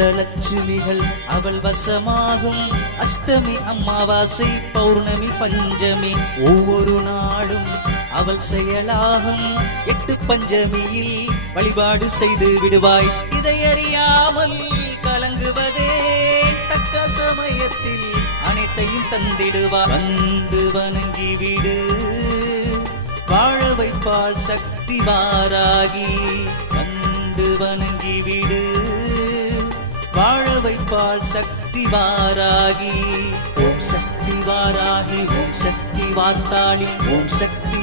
அஷ்டலட்சுமிகள் அவள் வசமாகும். அஷ்டமி அமாவாசை பௌர்ணமி பஞ்சமி ஒவ்வொரு நாளும் அவள் செயலாகும். 8 பஞ்சமியில் வழிபாடு செய்து விடுவாய். இதை அறியாமல் கலங்குவதே தக்க சமயத்தில் அனைத்தையும் தந்திடுவார். வந்து வணங்கி விடு, வாழ வைப்பாள் சக்தி வாராகி. வந்து வணங்கி விடு, வாழ வைப்பாள் சக்தி வாராகி. ஓம் சக்தி வாராகி, ஓம் சக்தி வார்த்தாளி, ஓம் சக்தி